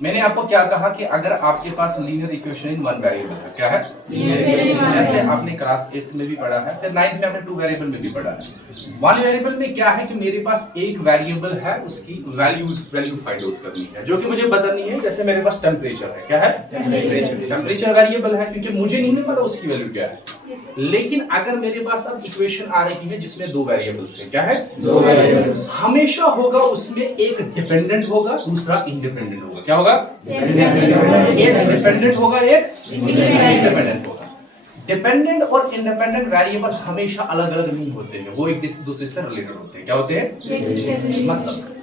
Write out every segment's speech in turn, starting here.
मैंने आपको क्या कहा कि अगर आपके पास linear equation in one variable है, क्या है? जैसे आपने क्लास 8th में भी पढ़ा है, फिर 9th में आपने टू वेरिएबल में भी पढ़ा है। वन वेरिएबल में क्या है कि मेरे पास एक वेरिएबल है, उसकी वैल्यू फाइंड आउट करनी है, जो कि मुझे बतानी है। जैसे मेरे पास टेम्परेचर है, क्या है? टेम्परेचर वेरिएबल है, क्योंकि मुझे नहीं पता उसकी वैल्यू क्या है। लेकिन अगर मेरे पास अब इक्वेशन आ रही है जिसमें दो वेरिएबल्स हैं, क्या है? दो वेरिएबल्स। हमेशा होगा उसमें एक डिपेंडेंट होगा, दूसरा इंडिपेंडेंट होगा। क्या होगा? एक डिपेंडेंट होगा, एक इंडिपेंडेंट होगा। डिपेंडेंट और इंडिपेंडेंट वेरिएबल हमेशा अलग अलग नहीं होते हैं, वो एक दूसरे से रिलेटेड होते हैं। क्या होते हैं? मतलब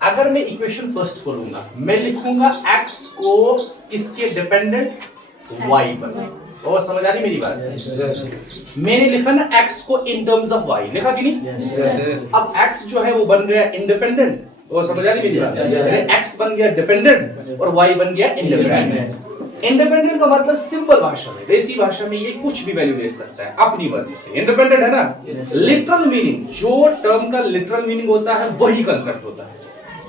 अगर मैं इक्वेशन फर्स्ट खोलूंगा, मैं लिखूंगा x को किसके डिपेंडेंट? y पर। और समझ आ रही मेरी बात? मैंने लिखा ना x को इन टर्म्स ऑफ y, लिखा कि नहीं? अब x जो है वो बन गया इंडिपेंडेंट, और समझ आ रही मेरी बात? x बन गया डिपेंडेंट और y बन गया इंडिपेंडेंट। इंडिपेंडेंट का मतलब सिंपल भाषा में, देसी भाषा में, ये कुछ भी वैल्यू ले सकता है अपनी मर्जी से। इंडिपेंडेंट है ना? लिटरल मीनिंग, जो टर्म का लिटरल मीनिंग होता है वही कंसेप्ट होता है।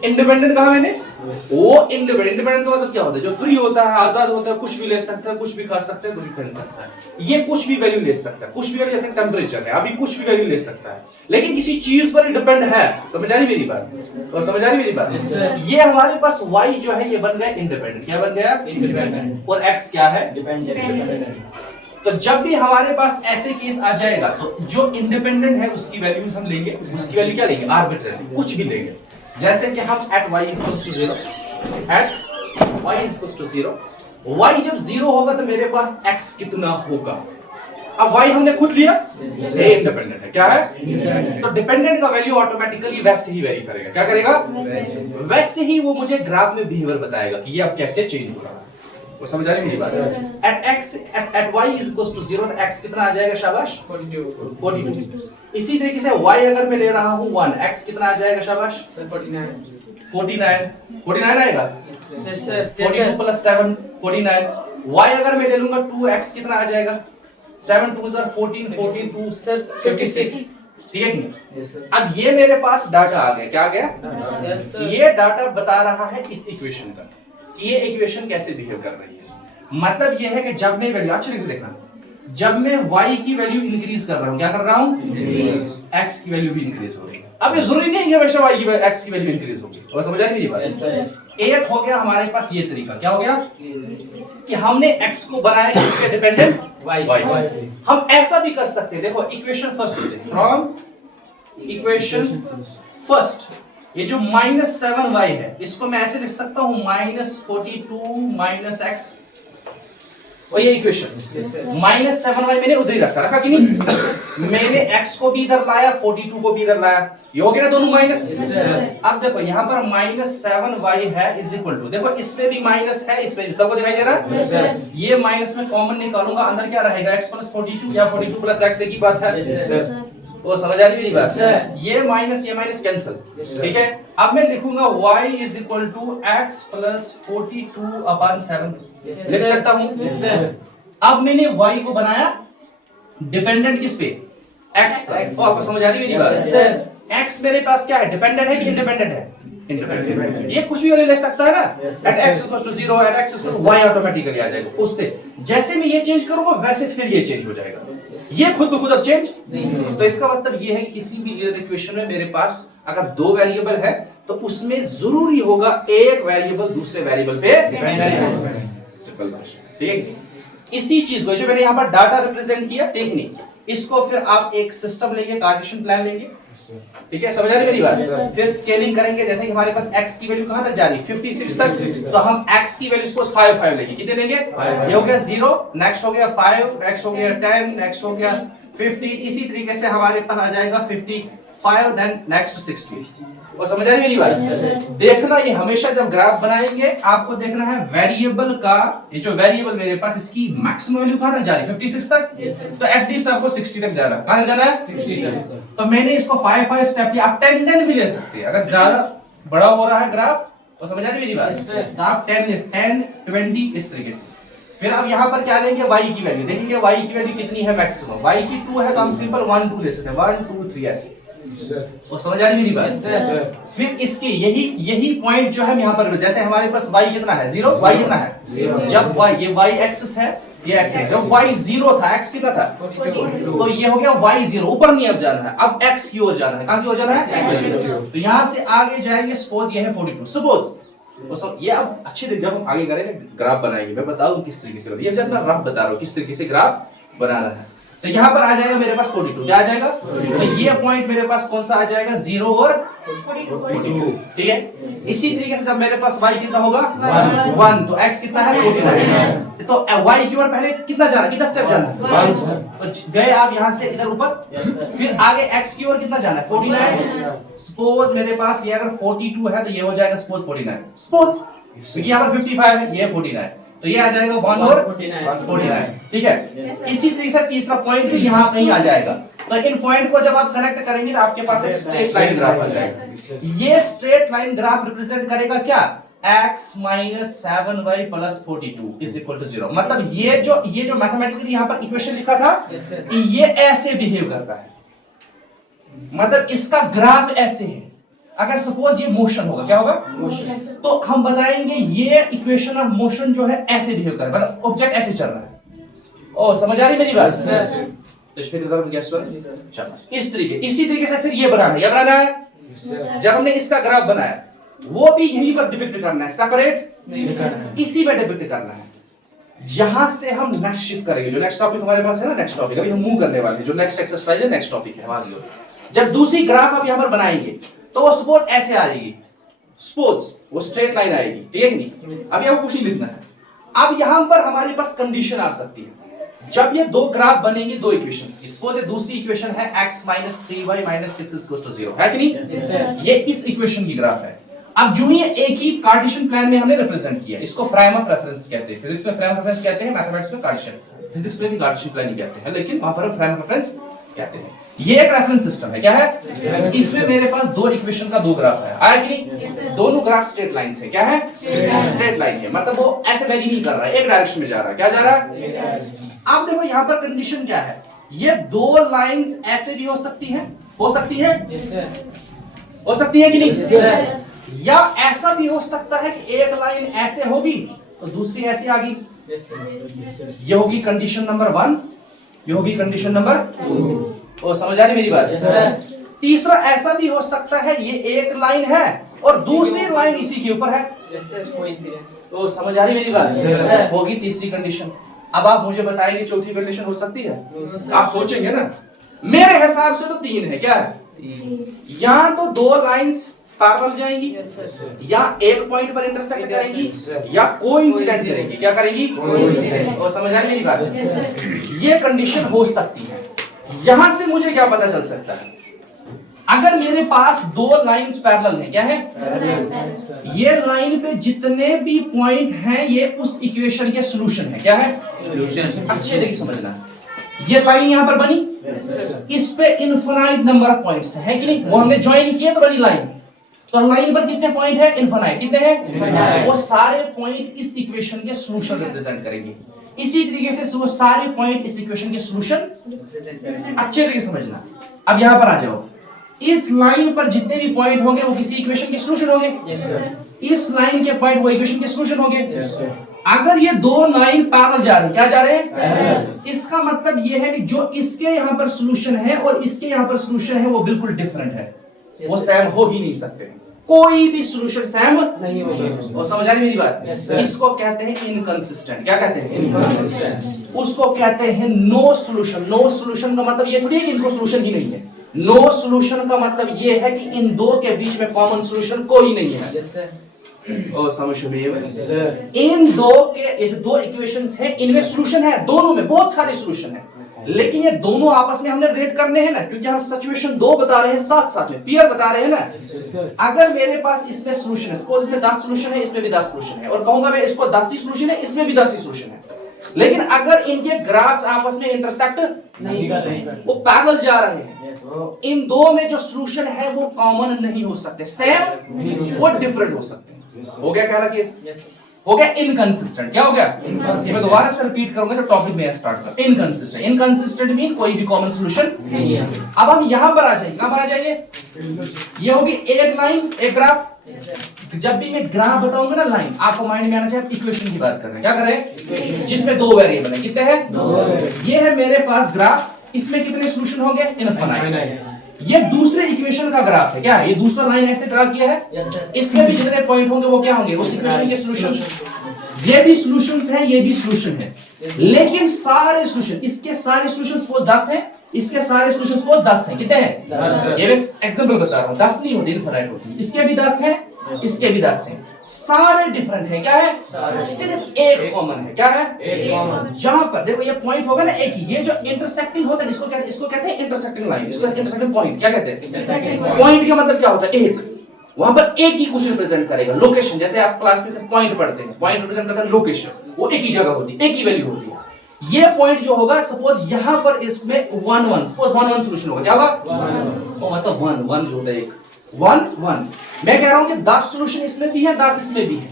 इंडिपेंडेंट कहा मैंने? वो इंडिपेंडेंट का मतलब क्या होता है? जो फ्री होता है, आजाद होता है, कुछ भी ले सकता है, कुछ भी खा सकता है, कुछ भी पहन सकता है। ये कुछ भी वैल्यू ले सकता है, कुछ भी वैल्यू, जैसे टेम्परेचर है, अभी कुछ भी वैल्यू ले सकता है, लेकिन किसी चीज पर डिपेंड है। समझ आ रही मेरी बात? और समझ आ रही मेरी बात? ये हमारे पास y जो है ये बन गया इंडिपेंडेंट। क्या बन गया? इंडिपेंडेंट। और x क्या है? डिपेंडेंट। तो जब भी हमारे पास ऐसे केस आ जाएगा तो जो इंडिपेंडेंट है उसकी वैल्यूज हम लेंगे, उसकी वैल्यू क्या लेंगे? आर्बिट्रेरी, कुछ भी लेंगे। जैसे कि हम at y equals to 0, at y equals to 0, y जब 0 होगा तो मेरे पास x कितना होगा? अब y हमने खुद लिया, ये इंडिपेंडेंट है। क्या है? तो डिपेंडेंट का वैल्यू ऑटोमेटिकली वैसे ही वेरी करेगा। क्या करेगा? वैसे ही वो मुझे ग्राफ में बिहेवियर बताएगा कि ये अब कैसे चेंज हो रहा है। वो समझ आ रही मेरी बात? at y equals to 0 तो x कितना आ जाएगा? शाबाश, 42। इसी तरीके से y अगर मैं ले रहा हूँ 1, x कितना आ जाएगा? शाबाश, 49 आएगा। 42 प्लस 7 49। y अगर मैं ले लूंगा 2x कितना आ जाएगा? 7 2 14, 14 2 56। ठीक है कि नहीं? अब ये मेरे पास डाटा आ गया। क्या आ गया? ये डाटा बता रहा है इस इक्वेशन का कि ये इक्वेशन कैसे बिहेव कर रही है। मतलब ये है कि जब मैं वैल्यू, अच्छे से देखना, जब मैं y की वैल्यू इंक्रीज कर रहा हूं, क्या कर रहा हूं? x की वैल्यू भी इंक्रीज हो रही है। अब ये जरूरी नहीं है कि हमेशा x की वैल्यू इंक्रीज होगी। और समझ आ रही मेरी बात? एक हो गया हमारे पास ये तरीका। क्या हो गया? कि हमने x को बनाया किसके डिपेंडेंट? y। हम ऐसा भी कर सकते हैं, देखो इक्वेशन फर्स्ट से, फ्रॉम इक्वेशन फर्स्ट, ये जो -7y है इसको मैं ऐसे लिख सकता हूं -42 - x, और ये इक्वेशन -7y मैंने उधर ही रखा कि नहीं? मैंने x को भी इधर लाया, 42 को भी इधर लाया, ये हो गया ना दोनों माइनस। अब देखो यहाँ पर -7y है इज इक्वल टू, देखो इसमें भी माइनस है, इसमें भी, सबको दिखाई दे रहा है? ये माइनस में कॉमन निकालूंगा, अंदर क्या रहेगा? x + 42 या 42 + x, एक ही बात है। वो समझ आ रही मेरी बात? ये माइनस कैंसिल। ठीक है, अब मैं लिखूंगा y = x + 42/7, लिख सकता हूं? अब मैंने y को बनाया डिपेंडेंट किस पे? x पर। आपको समझ आ रही मेरी बात? x मेरे पास क्या है? डिपेंडेंट है कि इंडिपेंडेंट है? इंडिपेंडेंट। ये कुछ भी ले सकता है ना? at x = 0, at x = y automatically आ जाएगा। उससे जैसे मैं ये चेंज करूंगा वैसे फिर ये चेंज हो जाएगा। ये खुद ब खुद अब चेंज नहीं होगा। तो इसका मतलब ये है कि किसी भी लीनियर इक्वेशन में मेरे पास अगर दो वेरिएबल है तो उसमें जरूरी होगा एक वेरिएबल दूसरे वेरिएबल पे डिपेंडेंट होगा। सिंपल भाषा। ठीक, इसी चीज को जो मैंने यहाँ पर डाटा रिप्रेजेंट किया, ठीक नहीं, इसको फिर आप एक सिस्टम लेंगे, कार्टेशियन प्लान लेंगे। ठीक है, समझ आ रही मेरी बात? फिर स्केलिंग करेंगे, जैसे कि हमारे पास x की वैल्यू कहां तक जा रही है? 56 तक। तो हम x की वैल्यू सपोज 5 लेंगे। कितने लेंगे? ये हो गया 0, नेक्स्ट हो गया 5, नेक्स्ट हो गया 10, नेक्स्ट हो गया 15, इसी तरीके से हमारे पास आ जाएगा 55, देन नेक्स्ट 60। और समझ आ रही मेरी बात? देखना, ये हमेशा जब ग्राफ बनाएंगे आपको देखना है वेरिएबल का, ये जो वेरिएबल मेरे पास इसकी मैक्सिमम वैल्यू कहां तक जा रही है? 56 तक। तो एटलीस्ट आपको 60 तक जा रहा है। कहां जाना है? 60 तक। तो मैंने इसको 5 स्टेप लिया। आप 10 भी ले सकते हैं अगर ज्यादा बड़ा हो रहा है ग्राफ। और समझ आ रही मेरी बात? तो आप 10 20 इस तरीके से। फिर अब यहाँ पर क्या लेंगे? y की वैल्यू देखेंगे, y की वैल्यू कितनी है मैक्सिमम? y की 2 है तो हम सिंपल 1 2 ले सकते हैं, 1 2 3 ऐसे। वो समझ आ रही मेरी बात? फिर इसकी यही पॉइंट जो है यहाँ पर, जैसे हमारे पास y कितना है 0, y कितना है, जब y ये y एक्सिस है, ये एक्सिस, जब y 0 था, x कितना था, तो ये हो गया y 0, ऊपर नहीं अब जाना है, अब x की ओर जाना है। कहाँ की ओर जाना है? तो यहाँ से आगे जाएंगे, सपोज ये है 42, सपोज ये अब अच्छे देख, जब हम आगे करेंगे ग्राफ बनाएंगे, मैं बताऊं किस तरीके से, ये जस्ट मैं रफ बता रहा हूँ किस तरीके से ग्राफ बनाना है। तो यहाँ पर आ जाएगा मेरे पास 42, क्या आ जाएगा? तो ये पॉइंट मेरे पास कौन सा आ जाएगा? 0 और 42, ठीक है। इसी तरीके से जब मेरे पास y कितना होगा 1, तो x कितना है 49, तो y की ओर पहले कितना जाना, कितना स्टेप जाना है 1, तो गए आप यहाँ से इधर ऊपर, फिर आगे x की ओर कितना जाना है 49। सपोज मेरे पास ये अगर 42 है तो ये हो जाएगा सपोज 49, सपोज क्योंकि यहाँ पर 55 है, ये 49, तो ये आ जाएगा 1 और 49, ठीक है। इसी तरीके से तीसरा पॉइंट भी यहाँ कहीं आ जाएगा। तो इन पॉइंट को जब आप कनेक्ट करेंगे तो आपके पास एक स्ट्रेट लाइन ग्राफ आ जाएगा। ये स्ट्रेट लाइन ग्राफ रिप्रेजेंट करेगा क्या? x minus 7y plus 42 is equal to 0। मतलब ये जो मैथमेटिकली यहाँ पर इक्वेशन लिखा था, ये ऐसे बिहेव करता है, मतलब इसका ग्राफ ऐसे है। अगर सपोज ये मोशन होगा, क्या होगा? मोशन। तो हम बताएंगे ये इक्वेशन ऑफ मोशन जो है ऐसे बिहेव कर रहा है, मतलब ऑब्जेक्ट ऐसे चल रहा है। ओ समझ आ रही मेरी बात? तो इस पे गैस पर इस तरीके, इसी तरीके से फिर ये बनाना है, बनाना है। जब हमने इसका ग्राफ बनाया, वो भी यहीं पर डिपिक्ट करना है, सेपरेट नहीं करना है, इसी में डिपिक्ट करना है। यहां से हम नेक्स्ट शिफ्ट करेंगे, जो नेक्स्ट टॉपिक हमारे पास है ना, नेक्स्ट टॉपिक अभी हम मूव करने वाले हैं, जो नेक्स्ट एक्सरसाइज है, नेक्स्ट टॉपिक है हमारी ओर। जब दूसरी ग्राफ आप यहां पर बनाएंगे तो वो सपोज ऐसे आ जाएगी, सपोज वो स्ट्रेट लाइन आएगी, ठीक है नहीं? अभी आपको कुछ नहीं लिखना है। अब यहां पर हमारे पास कंडीशन आ सकती है, जब ये दो ग्राफ बनेंगे दो इक्वेशंस की, सपोज ये दूसरी इक्वेशन है x minus 3y minus 6 is equal to 0, है कि नहीं? ये इस इक्वेशन की ग्राफ है। अब जो ये एक ही कार्टेशियन प्लान में हमने रिप्रेजेंट किया, इसको फ्रेम ऑफ रेफरेंस कहते हैं। फिजिक्स में फ्रेम ऑफ रेफरेंस कहते हैं, मैथमेटिक्स में कार्टेशियन, फिजिक्स में भी कार्टेशियन प्लान ही कहते हैं, लेकिन वहां पर फ्रेम ऑफ रेफरेंस कहते हैं। ये एक रेफरेंस सिस्टम है, क्या है? इसमें मेरे पास दो इक्वेशन का दो ग्राफ है, आया कि नहीं? दोनों ग्राफ स्ट्रेट लाइंस है, क्या है? स्ट्रेट लाइन है, मतलब वो ऐसे वेरी नहीं कर रहा है, एक डायरेक्शन में जा रहा है। क्या जा रहा है? अब देखो यहाँ पर कंडीशन क्या है, ये दो लाइंस ऐसे भी हो सकती हैं, हो सकती है, हो सकती है कि नहीं? या ऐसा भी हो सकता है कि एक लाइन ऐसे होगी तो दूसरी ऐसे आ गई, ये होगी कंडीशन नंबर 1, ये होगी कंडीशन नंबर 2। ओ समझ आ रही मेरी बात? तीसरा ऐसा भी हो सकता है, ये एक लाइन है और दूसरी लाइन इसी के ऊपर है, तो समझ आ रही मेरी बात? होगी तीसरी कंडीशन। अब आप मुझे बताएंगे चौथी कंडीशन हो सकती है? आप सोचेंगे ना, मेरे हिसाब से तो 3 है, क्या है? या तो दो लाइंस पैरेलल जाएंगी, या एक पॉइंट पर इंटरसेक्ट करेंगी, या कोइंसिडेंट करेंगी। क्या करेंगी? कोइंसिडेंट। और समझ आई मेरी बात? ये कंडीशन हो सकती है। यहां से मुझे क्या पता चल सकता है? अगर मेरे पास दो लाइंस पैरेलल हैं, क्या है? ये लाइन पे जितने भी पॉइंट हैं ये उस इक्वेशन के सॉल्यूशन है, क्या है? सॉल्यूशन। अच्छे तरीके समझना, ये लाइन यहां पर बनी, इस पे इनफिनाइट नंबर ऑफ पॉइंट्स है कि नहीं? वो हमने ज्वाइन किए तो बनी लाइन, तो लाइन पर कितने पॉइंट है? इनफिनाइट। कितने हैं? वो सारे पॉइंट इस इक्वेशन के सॉल्यूशन रिप्रेजेंट करेंगे। इसी तरीके से वो सारे पॉइंट इस इक्वेशन के सॉल्यूशन, अच्छे तरीके समझना। अब यहां पर आ जाओ, इस लाइन पर जितने भी पॉइंट होंगे वो किसी इक्वेशन के सॉल्यूशन होंगे, इस लाइन के पॉइंट वो इक्वेशन के सॉल्यूशन होंगे। अगर ये दो लाइन पैरेलल जा रहे हैं, क्या जा रहे हैं? इसका मतलब ये है कि जो इसके यहाँ पर सॉल्यूशन है और इसके यहाँ पर सॉल्यूशन है वो बिल्कुल डिफरेंट है, वो सेम हो ही नहीं सकते, कोई भी सॉल्यूशन सेम नहीं होगा। वो समझ आ रही मेरी बात? इसको कहते हैं इनकंसिस्टेंट। क्या कहते हैं? इनकंसिस्टेंट। उसको कहते हैं नो सॉल्यूशन। नो सॉल्यूशन का मतलब ये थोड़ी है कि इनको सॉल्यूशन ही नहीं है। नो सॉल्यूशन का मतलब ये है कि इन दो के बीच में कॉमन सॉल्यूशन कोई नहीं है। ओ समझ इन दो के, ये जो दो इक्वेशंस हैं इनमें सॉल्यूशन है, दोनों में बहुत सारे सॉल्यूशन है, लेकिन ये दोनों आपस में हमने रेट करने हैं ना, क्योंकि हम सिचुएशन दो बता रहे हैं, साथ साथ में पेयर बता रहे हैं ना। अगर मेरे पास इसमें सॉल्यूशन है, सपोज इसमें 10 सॉल्यूशन है, इसमें भी 10 सॉल्यूशन है, और कहूंगा मैं इसको 10 ही सॉल्यूशन है, इसमें भी 10 ही सॉल्यूशन है, लेकिन अगर इनके ग्राफ्स आपस में इंटरसेक्ट नहीं कर रहे हैं, वो पैरेलल जा रहे हैं, इन दो में जो सॉल्यूशन है वो कॉमन नहीं हो सकते, सेम वो डिफरेंट हो सकते हैं। हो गया कहला केस? हो गया इनकंसिस्टेंट। क्या हो गया? ये मैं दोबारा से रिपीट करूंगा जब टॉपिक में स्टार्ट कर। इनकंसिस्टेंट, इनकंसिस्टेंट मीन कोई भी कॉमन सॉल्यूशन नहीं है। अब हम यहां पर आ जाएंगे, कहां पर आ जाएंगे? ये होगी एक लाइन एक ग्राफ। जब भी मैं ग्राफ बताऊंगा ना लाइन, आपको माइंड में आना चाहिए इक्वेशन की बात कर रहे हैं। क्या कर रहे हैं? जिसमें दो वेरिएबल है। कितने हैं? ये है मेरे पास ग्राफ, इसमें कितने सॉल्यूशन होंगे? इनफाइनाइट। ये दूसरे इक्वेशन का ग्राफ है। क्या है? ये दूसरा लाइन ऐसे ड्रा किया है। इसमें भी जितने पॉइंट होंगे वो क्या होंगे? उस इक्वेशन के सॉल्यूशन। ये भी सॉल्यूशंस है, ये भी सॉल्यूशन है, लेकिन सारे सॉल्यूशन, इसके सारे सॉल्यूशन सपोज 10 हैं, इसके सारे सॉल्यूशन सपोज 10 हैं। कितने हैं? 10। ये मैं एग्जांपल बता रहा हूं, 10 नहीं होती, इनफाइनाइट होती है। इसके भी 10 हैं, इसके भी 10 हैं, सारे डिफरेंट हैं। क्या है? सिर्फ एक कॉमन है। क्या है? एक कॉमन। जहां पर देखो ये पॉइंट होगा ना एक ही, ये जो इंटरसेक्टिंग होता है इसको कहते हैं इंटरसेक्टिंग लाइन, इसको इंटरसेक्टिंग पॉइंट। क्या कहते हैं? पॉइंट का मतलब क्या होता है? एक। वहां पर एक ही कुछ रिप्रेजेंट करेगा, लोकेशन। जैसे आप क्लास में पॉइंट पढ़ते हैं, पॉइंट रिप्रेजेंट करता है लोकेशन, वो एक ही जगह होती है, एक ही वैल्यू होती है। ये पॉइंट जो होगा सपोज यहां पर इसमें 1 1, सपोज 1 1 सॉल्यूशन होगा। क्या होगा? वो मतलब 1 1 जो होता है एक 1 1। मैं कह रहा हूं कि 10 सॉल्यूशन इसमें भी है, 10 इसमें भी है,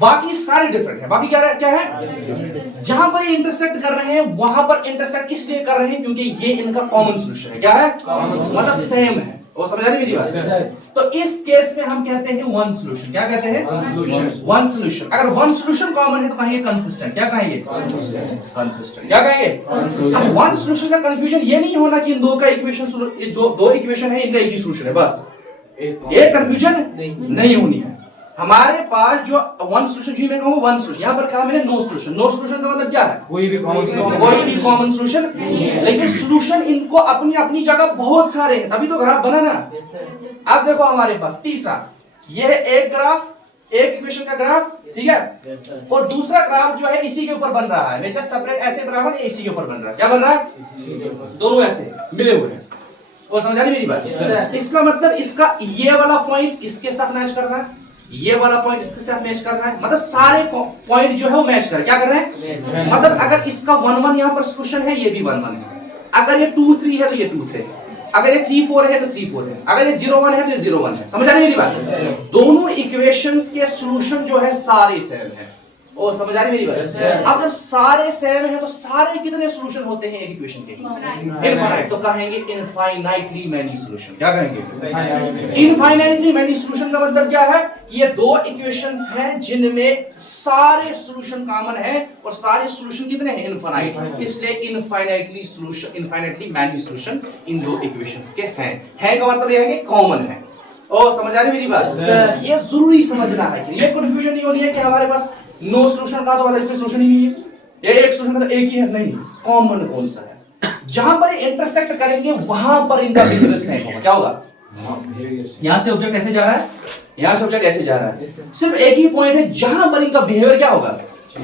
बाकी सारे डिफरेंट है। बाकी क्या है? जहां पर ये इंटरसेक्ट कर रहे हैं वहां पर इंटरसेक्ट इसलिए कर रहे हैं क्योंकि ये इनका कॉमन सॉल्यूशन है। क्या है? मतलब सेम है। वो समझ आ रही मेरी बात? तो इस केस में हम कहते हैं वन सॉल्यूशन। क्या कहते हैं? One solution. अगर वन सॉल्यूशन कॉमन है तो कहेंगे कंसिस्टेंट। क्या कहेंगे? कंसिस्टेंट। क्या कहेंगे? अब वन सॉल्यूशन का कंफ्यूजन ये नहीं होना कि इन दो का इक्वेशन, जो दो इक्वेशन है इनका एक ही सॉल्यूशन है, बस ये कंफ्यूजन नहीं होनी है। हमारे पास जो वन सॉल्यूशन, जी मैं कहूंगा वन सॉल्यूशन, यहां पर कहा मैंने नो सॉल्यूशन। नो सॉल्यूशन का मतलब क्या है? कोई भी कॉमन सॉल्यूशन, लेकिन सॉल्यूशन इनको अपनी अपनी जगह बहुत सारे हैं, तभी तो ग्राफ बना ना। अब देखो हमारे पास तीसरा, ये है एक ग्राफ, एक इक्वेशन का ग्राफ, ठीक है, और दूसरा ग्राफ जो है इसी के ऊपर बन रहा है। मैं जस्ट सेपरेट ऐसे बना रहा हूं, इसी के ऊपर बन रहा है। क्या बन रहा है? दोनों ऐसे मिले हुए हैं। वो समझ आ रही मेरी बात? इसका मतलब इसका ये वाला पॉइंट इसके साथ मैच कर रहा है, ये वाला पॉइंट इसके साथ मैच कर रहा है, मतलब सारे पॉइंट जो है वो मैच कर रहे हैं। क्या कर रहे हैं? मतलब अगर इसका 1 1 यहां पर सॉल्यूशन है, ये भी 1 1 है। अगर ये 2 3 है तो ये 2 3 है। अगर ये 3 4 है तो 3 4 है। अगर ये 0 1 है तो ये 0 1 है। समझ आ रही मेरी बात? दोनों इक्वेशंस के सॉल्यूशन जो है सारे सेम है। ओ समझ आ रही मेरी बात? अब जब सारे सेम है तो सारे कितने सॉल्यूशन होते हैं एक इक्वेशन के? इनफाइनाइट। तो कहेंगे इनफाइनाइटली मैनी सॉल्यूशन। क्या कहेंगे? इनफाइनाइटली मैनी सॉल्यूशन का मतलब क्या है? ये दो इक्वेशंस हैं जिनमें सारे सॉल्यूशन कॉमन है और सारे सॉल्यूशन कितने हैं? इनफाइनाइट। इसलिए infinitely solution, infinitely many solution in दो इक्वेशंस के हैं का मतलब यह है कि कॉमन है। ओ समझ आ रही मेरी बात? ये जरूरी समझना है कि ये कंफ्यूजन नहीं होनी है कि हमारे पास नो सॉल्यूशन का तो मतलब इसमें सॉल्यूशन ही नहीं है, ये एक सॉल्यूशन का तो एक ही है। नहीं, कॉमन कौन सा है? जहां पर इंटरसेक्ट करेंगे वहां पर इनका बिहेवियर सेम होगा। क्या होगा? यहां से ऑब्जेक्ट ऐसे जा रहा है, यहां से ऑब्जेक्ट ऐसे जा रहा है, सिर्फ एक ही पॉइंट है जहां पर इनका बिहेवियर क्या होगा?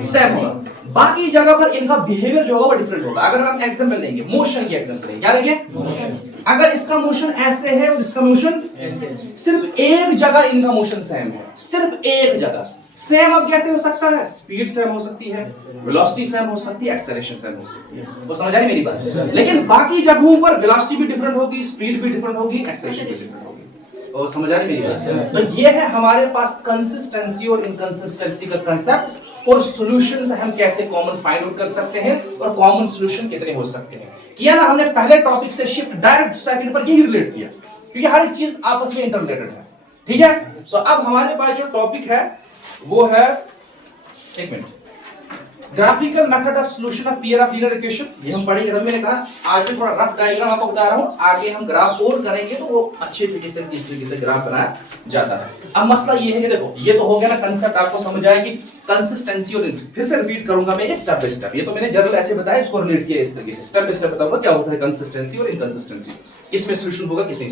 सेम होगा। बाकी जगह पर इनका बिहेवियर जो होगा वो डिफरेंट होगा। अगर हम एग्जांपल लेंगे, मोशन की एग्जांपल लेंगे, क्या लेंगे? अगर इसका मोशन ऐसे है और इसका मोशन ऐसे, सिर्फ एक जगह इनका मोशन सेम है, सिर्फ एक जगह। सेम अब कैसे हो सकता है? स्पीड सेम हो सकती है, वेलोसिटी सेम हो सकती है, एक्सेलरेशन सेम हो सकती है। तो समझ आ रही मेरी बात? लेकिन बाकी जगहों पर वेलोसिटी भी डिफरेंट होगी, स्पीड भी डिफरेंट होगी, एक्सेलरेशन भी डिफरेंट होगी। तो समझ आ रही मेरी बात? तो ये है हमारे पास कंसिस्टेंसी और इनकंसिस्टेंसी का कांसेप्ट, और सॉल्यूशंस हम कैसे कॉमन फाइंड आउट कर सकते हैं और कॉमन सॉल्यूशन कितने हो सकते हैं। किया ना हमने पहले टॉपिक से शिफ्ट डायरेक्ट सेकंड पर यही रिलेट किया, क्योंकि हर एक चीज आपस में इंटररिलेटेड है। ठीक है, तो अब हमारे पास जो टॉपिक है वो है, एक minute, graphical method of solution of pair of linear equation. ये हम पढ़ेंगे। तभी मैंने कहा आज मैं थोड़ा रफ डायग्राम आपको बता रहा हूं, आगे हम ग्राफ और करेंगे तो वो अच्छे तरीके से इस तरीके से ग्राफ बनाया जाता है। अब मसला ये है कि देखो, ये तो हो गया ना कंसेप्ट, आपको समझ आएगी कंसिस्टेंसी। और फिर से रिपीट करूंगा मैं स्टेप बाय स्टेप, ये तो मैंने जनरल ऐसे बताया, इसको रिलेट किया इस तरीके से। स्टेप बाय स्टेप बताऊंगा क्या होता है कंसिस्टेंसी और इनकंसिस्टेंसी, किसमें सॉल्यूशन होगा किसमें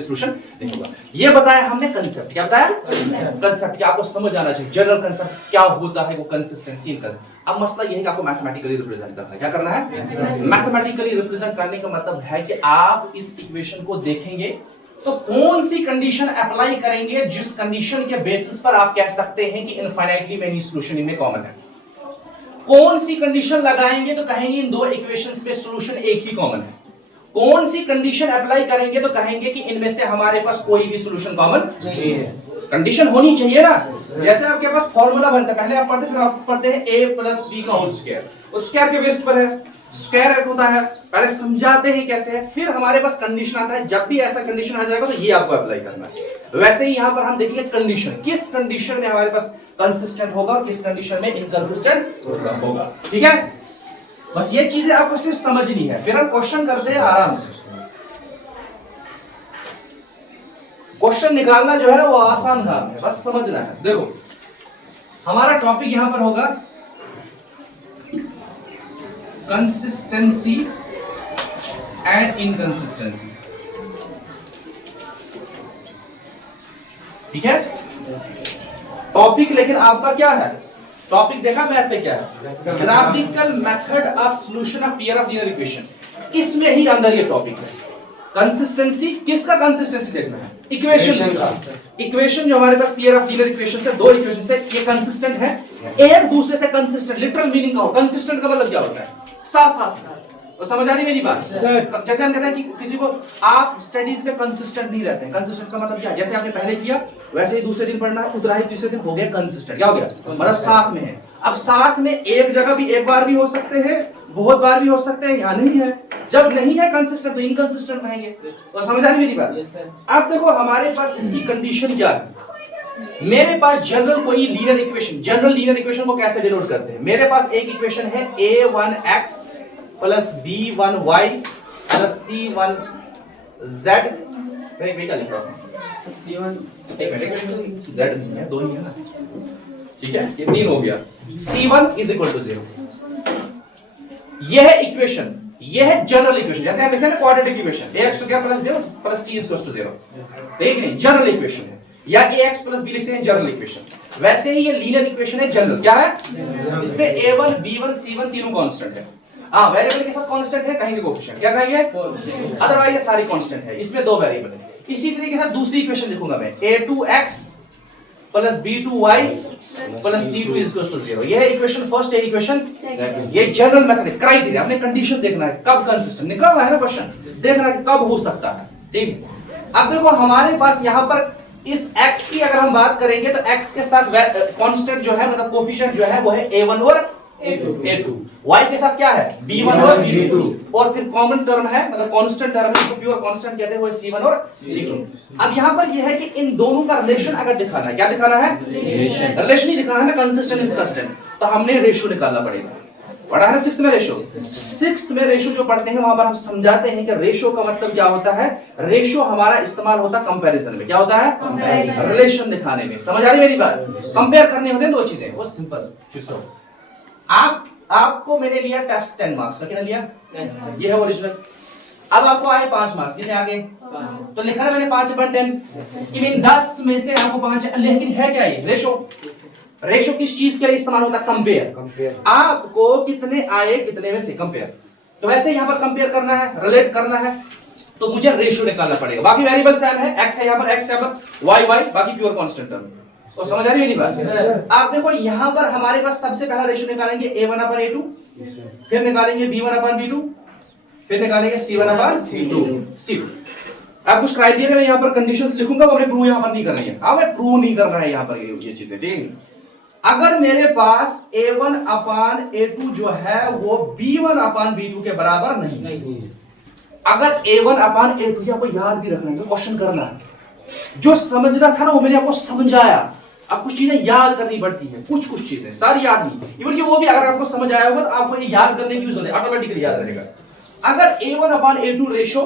सॉल्यूशन नहीं होगा। ये बताया हमने कंसेप्ट। क्या बताया? कंसेप्ट क्या आपको समझ आना चाहिए, जनरल कंसेप्ट क्या होता है वो कंसिस्टेंसी। अब मसला ये है कि आपको मैथमेटिकली रिप्रेजेंट करना है। क्या करना है? मैथमेटिकली रिप्रेजेंट करने का मतलब है कि आप इस इक्वेशन को देखेंगे तो कौन सी कंडीशन अप्लाई करेंगे जिस कंडीशन के बेसिस पर आप कह सकते हैं कि इनफाइनाइटली मेनी सॉल्यूशन इनमें कॉमन है। कौन सी कंडीशन लगाएंगे तो कहेंगे इन दो इक्वेशंस में सॉल्यूशन एक ही कॉमन है। कौन सी कंडीशन अप्लाई करेंगे तो कहेंगे कि इनमें से हमारे पास कोई भी सॉल्यूशन कॉमन नहीं है। कंडीशन होनी चाहिए ना। जैसे आपके पास फॉर्मूला बनता है, पहले आप पढ़ते फिर आप पढ़ते हैं a प्लस बी का होल स्क्वायर, और स्क्वायर के बेस पर है स्क्वायर रूट होता है, पहले समझाते हैं कैसे है, फिर हमारे पास कंडीशन आता है। जब भी ऐसा कंडीशन आ जाएगा तो ये आपको अप्लाई करना है। वैसे ही यहां पर हम देखेंगे कंडीशन, किस कंडीशन में हमारे पास कंसिस्टेंट होगा और किस कंडीशन में इनकंसिस्टेंट होगा। ठीक है, बस ये चीजें आपको सिर्फ समझनी है, फिर हम क्वेश्चन करते हैं आराम से। क्वेश्चन निकालना जो है ना वो आसान काम है, बस समझना है। देखो हमारा टॉपिक यहां पर होगा कंसिस्टेंसी एंड इनकंसिस्टेंसी। ठीक है, टॉपिक लेकिन आपका क्या है, टॉपिक देखा मैथ पे क्या है, graphical method of solution of pair of linear equation, इसमें ही अंदर ये टॉपिक है। कंसिस्टेंसी, किसका कंसिस्टेंसी देखना है, इक्वेशन का। इक्वेशन जो हमारे पास पेयर ऑफ लीनियर इक्वेशन से, दो इक्वेशन से ये कंसिस्टेंट है, एक दूसरे से कंसिस्टेंट, लिटरल मीनिंग का हो कंसिस्टेंट का मतलब क्या होता है, साथ साथ। तो समझ आ रही मेरी बात? जैसे हम कहते हैं कि किसी को आप स्टडीज पे कंसिस्टेंट नहीं रहते हैं, कंसिस्टेंट का मतलब क्या है, जैसे आपने पहले किया वैसे ही दूसरे दिन पढ़ना है, उतना ही तीसरे दिन हो गया कंसिस्टेंट। क्या हो गया, मतलब साथ में है। अब साथ में एक जगह भी एक बार भी हो सकते हैं, बहुत बार भी हो सकते हैं, या नहीं है। जब नहीं है कंसिस्टेंट तो इनकंसिस्टेंट कहेंगे। तो समझ आ रही मेरी बात? अब देखो हमारे पास इसकी कंडीशन क्या है, मेरे पास जनरल कोई linear equation, general linear equation को कैसे डिनोट करते हैं, मेरे पास एक इक्वेशन है a1x plus b1y plus c1z, बेटा लिखा c1 z नहीं है, दो ही है ना, ठीक है, ये तीन हो गया। c1 इज इक्वल टू 0, यह है इक्वेशन, यह है जनरल इक्वेशन। जैसे हम लिखते हैं ना क्वाड्रेटिक इक्वेशन, ax क्या plus b plus c is equal to 0, ठीक नहीं, जनरल इक्वेशन है। या ax प्लस b लिखते हैं जनरल इक्वेशन। वैसे ही ये लीनियर इक्वेशन है जनरल, क्या है, इसमें a1 b1 c1 तीनों कांस्टेंट है। हाँ, वेरिएबल के साथ कांस्टेंट है, कहीं भी कोएफिशिएंट, क्या कहेंगे, अदरवाइज ये सारी कांस्टेंट है, इसमें दो वेरिएबल है। इसी तरीके से दूसरी इक्वेशन लिखूंगा मैं, a2x plus b2y plus c2 is equal to 0। ये है इक्वेशन फर्स्ट, है इक्वेशन सेकंड। ये जनरल मेथड है, क्राइटेरिया, हमने कंडीशन देखना है, कब कंसिस्टेंट निकल रहा है ना क्वेश्चन, देखना है कब हो सकता है। ठीक, अब देखो हमारे पास यहां पर इस x की अगर हम बात करेंगे तो x के साथ कांस्टेंट जो है, मतलब कोएफिशिएंट जो है वो है a1 और a2, y के साथ क्या है b1 और b2, और फिर कॉमन टर्म है, मतलब कांस्टेंट टर्म है, इसको प्योर कांस्टेंट कहते हैं, वो है c1 और c2। अब यहां पर यह है कि इन दोनों का रिलेशन अगर दिखाना है, क्या दिखाना है, रिलेशन ही दिखाना है ना, कंसिस्टेंट इंकंसिस्टेंट, तो हमने रेशियो निकालना पड़ेगा। पढ़ा है ना सिक्स्थ में रेशियो, सिक्स्थ में रेशियो जो पढ़ते हैं वहां पर हम समझाते हैं कि रेशियो का मतलब क्या होता है। रेशियो हमारा इस्तेमाल होता है कंपैरिजन में, क्या होता है, रिलेशन दिखाने में। समझ आ रही मेरी बात? कंपेयर करने होते हैं दो चीजें, वो सिंपल फिक्स हो। आपको मैंने लिया टेस्ट 10 मार्क्स का, कितना लिया, ये है ओरिजिनल। अब आपको आए 5 मार्क्स, कितने आ गए, तो लिखा ना मैंने 5/10, इवन 10 में से आपको 5, लेकिन है क्या ये रेशियो। रेशियो किस चीज के लिए इस्तेमाल होता है, कंपेयर। आपको कितने आए, कितने में से कंपेयर। तो वैसे यहां पर कंपेयर करना है, रिलेट करना है, तो मुझे रेशियो निकालना पड़ेगा। बाकी वेरिएबल सेम है, x है यहां पर, x यहां पर, y बाकी प्योर कांस्टेंट टर्म। तो समझ आ रही है मेरी बात? आप देखो यहां पर हमारे पास सबसे पहला रेशियो निकालेंगे a1/a2, फिर निकालेंगे b1/b2, फिर निकालेंगे c1/c2। अब कुछ क्राइटेरिया में यहां पर कंडीशंस लिखूंगा, वो हमें प्रूव यहां पर नहीं करनी है, हमें प्रूव नहीं करना है यहां पर ये चीजें। ठीक, अगर मेरे पास a1/a2 जो है वो b1/b2 के बराबर नहीं, अगर a1/a2 आपको याद भी रखना है, क्वेश्चन करना है, जो समझना था ना वो मैंने आपको समझाया। अब कुछ चीजें याद करनी पड़ती है, कुछ चीजें सारी याद नहीं, इवन वो भी अगर आपको समझ आया होगा तो आपको ये याद करने की जरूरत है, ऑटोमेटिकली याद रहेगा। अगर a1/a2 रेशो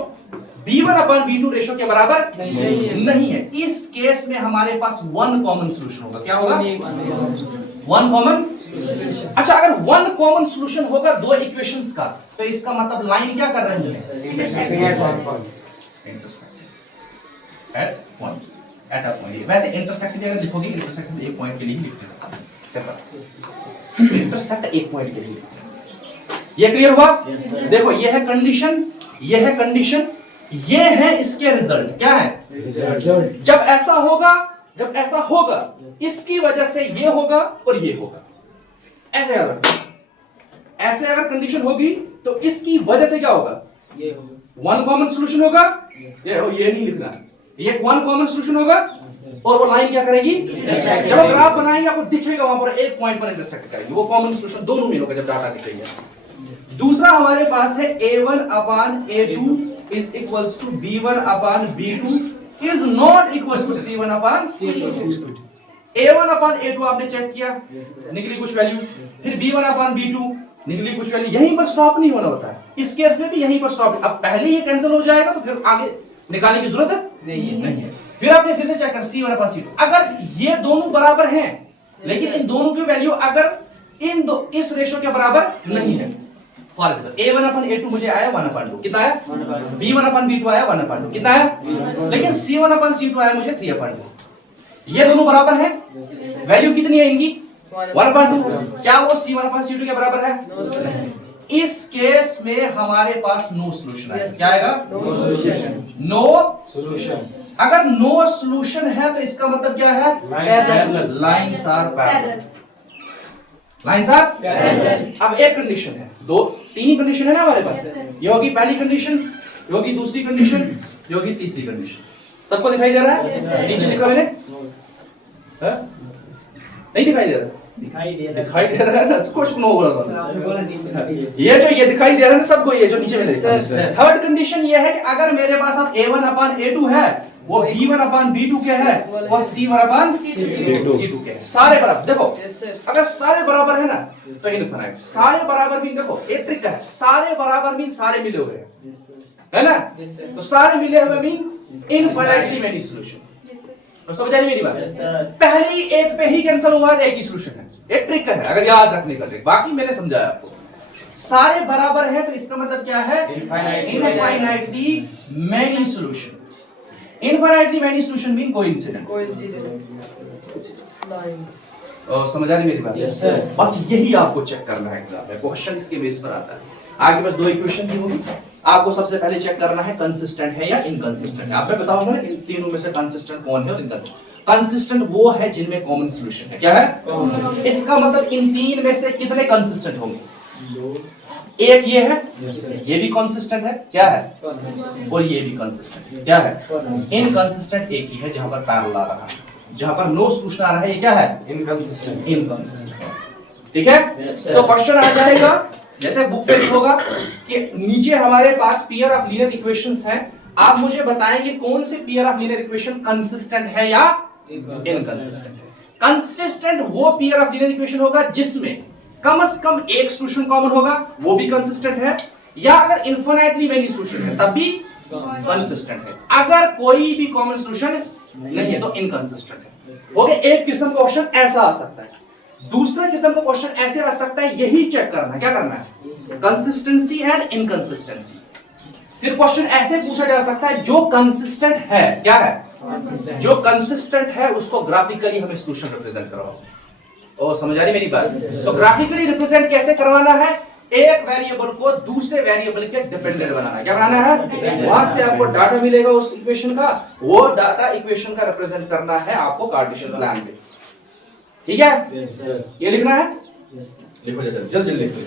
b1/b2 रेशो के बराबर नहीं है, इस केस में हमारे पास वन कॉमन सॉल्यूशन होगा। क्या होगा, वन कॉमन। अच्छा, अगर वन कॉमन सॉल्यूशन होगा दो इक्वेशंस का, तो इसका मतलब लाइन क्या कर रही है, एट अ पॉइंट। वैसे इंटरसेक्ट भी अगर लिखोगे, इंटरसेक्ट में एक पॉइंट के लिए ही लिखते हैं, सिंपल, इंटरसेक्ट एक पॉइंट के लिए लिखते हैं। ये क्लियर हुआ? देखो ये है कंडीशन, ये है कंडीशन, ये है इसके रिजल्ट। क्या है रिजल्ट? जब ऐसा होगा इसकी वजह से ये होगा और ये होगा, ऐसे याद रखो। ऐसे अगर कंडीशन होगी तो इसकी वजह से क्या होगा, ये होगा, वन कॉमन सॉल्यूशन होगा। ये नहीं लिखना, ये वन कॉमन सॉल्यूशन होगा और वो लाइन क्या करेगी, जब आप ग्राफ बनाएंगे आपको दिखेगा वहां पर एक पॉइंट पर इंटरसेक्ट करेगी, वो कॉमन सॉल्यूशन दोनों में होगा जब डाटा दिखेगा। दूसरा हमारे पास है a1 upon a2 is equals to b1 upon b2 is not equal to c1 upon c2। a1 upon a2 आपने चेक किया, निकली कुछ वैल्यू, फिर b1 अपान b2 निकली कुछ वैल्यू। यहीं पर स्टॉप नहीं होना होता है, इस केस में भी यहीं पर स्टॉप। अब पहले ये कैंसिल हो जाएगा तो फिर आगे निकालने की जरूरत नहीं है। फिर आपने फिर से चेक कर c1 अपान c2, अगर ये दोनों बराबर हैं लेकिन इन दोनों की वैल्यू अगर इस रेशियो के बराबर नहीं है, for example a1 upon a2 मुझे आया 1 अपान 2, कितना आया, b1 अपान b2 आया 1 अपान 2, कितना आया, लेकिन c1 अपान c2 आया मुझे 3 अपान 2। ये दोनों बराबर हैं, वैल्यू कितनी है इनकी 1/2, क्या वो c1 अपान c2 के बराबर है? इस केस में हमारे पास नो सॉल्यूशन आएगा। क्या आएगा? No solution. अगर नो सॉल्यूशन है तो इसका मतलब क्या है, parallel, lines are parallel, lines are parallel. अब एक कंडीशन है, दो तीन कंडीशन है ना हमारे पास, ये होगी पहली कंडीशन, ये होगी दूसरी कंडीशन, ये होगी तीसरी कंडीशन। सबको दिखाई दे रहा है? नीचे लिखा मैंने, नहीं दिखाई दे रहा? दिखाई दे रहा है ना, कुछ नो बोला। ये जो ये दिखाई दे रहा है ना सबको, ये जो नीचे मैंने लिखा है। थर्ड कंडीशन ये है कि अगर मेरे पास अब a1 अपान a2 है, वो b1 अपान b2 के है, वो c1 अपान c2 के है, सारे बराबर। देखो अगर सारे बराबर है ना तो इनफिनिट, सारे बराबर भी, देखो एक ट्रिक है, सारे बराबर मीन सारे मिले हुए हैं, है ना, तो सारे मिले हुए मीन इनफिनिटली मेनी सॉल्यूशन। तो समझ आई मेरी बात? पहले ही एक पे ही कैंसिल हुआ है, एक ही सॉल्यूशन है, एक ट्रिक है अगर याद रखने का, बाकी मैंने समझाया आपको। सारे बराबर है तो इसका मतलब क्या है, infinitely many solution. Infinitely many solution mean coincident. समझ आ रही मेरी बात? बस यही आपको चेक करना है एग्जाम में, क्वेश्चन इसके बेस पर आता है। आगे बस दो इक्वेशन दी होगी, आपको सबसे पहले चेक करना है कंसिस्टेंट है या इनकंसिस्टेंट है। आप मैं बताऊंगा इन तीनों में से कंसिस्टेंट कौन है और इनकंसिस्टेंट। कंसिस्टेंट वो है जिनमें कॉमन सॉल्यूशन है। क्या है इसका मतलब? इन तीन में से कितने कंसिस्टेंट होंगे? एक ये है, ये भी कंसिस्टेंट है, क्या है, और ये भी कंसिस्टेंट है, क्या है, इनकंसिस्टेंट एक ही है जहां पर पैरेलल आ रहा है, जहां पर नो सॉल्यूशन आ रहा है, ये क्या है, इनकंसिस्टेंट। इनकंसिस्टेंट, ठीक है। तो क्वेश्चन आ जाएगा जैसे बुक पे होगा कि नीचे हमारे पास पेयर ऑफ लीनियर इक्वेशंस हैं, आप मुझे बताएंगे कौन से pair of linear equation consistent है या इनकंसिस्टेंट है। कंसिस्टेंट वो पेयर ऑफ लीनियर इक्वेशन होगा जिसमें कम से कम एक सॉल्यूशन कॉमन होगा, वो भी कंसिस्टेंट है, या अगर इनफिनिटली मेनी सॉल्यूशन है तब भी कंसिस्टेंट है। अगर कोई भी कॉमन सॉल्यूशन नहीं है तो इनकंसिस्टेंट है। ओके, एक किस्म का क्वेश्चन ऐसा आ सकता है, दूसरा किस्म का क्वेश्चन ऐसे आ सकता है, यही चेक करना है, क्या करना है, कंसिस्टेंसी एंड इनकंसिस्टेंसी। फिर क्वेश्चन ऐसे पूछा जा सकता है जो कंसिस्टेंट है, क्या है, जो कंसिस्टेंट है उसको ग्राफिकली हमें सॉल्यूशन रिप्रेजेंट करवाओ। ओ समझ आ रही मेरी बात? तो ग्राफिकली रिप्रेजेंट कैसे करवाना है, एक वेरिएबल को दूसरे वेरिएबल के डिपेंडेंट बनाना। क्या बनाना है, वहां से आपको डाटा मिलेगा उस इक्वेशन का, वो डाटा इक्वेशन का रिप्रेजेंट करना है आपको कार्टेशियन प्लान में। ठीक है, ये लिखना है, लिखो जल्दी जल्दी लिखो।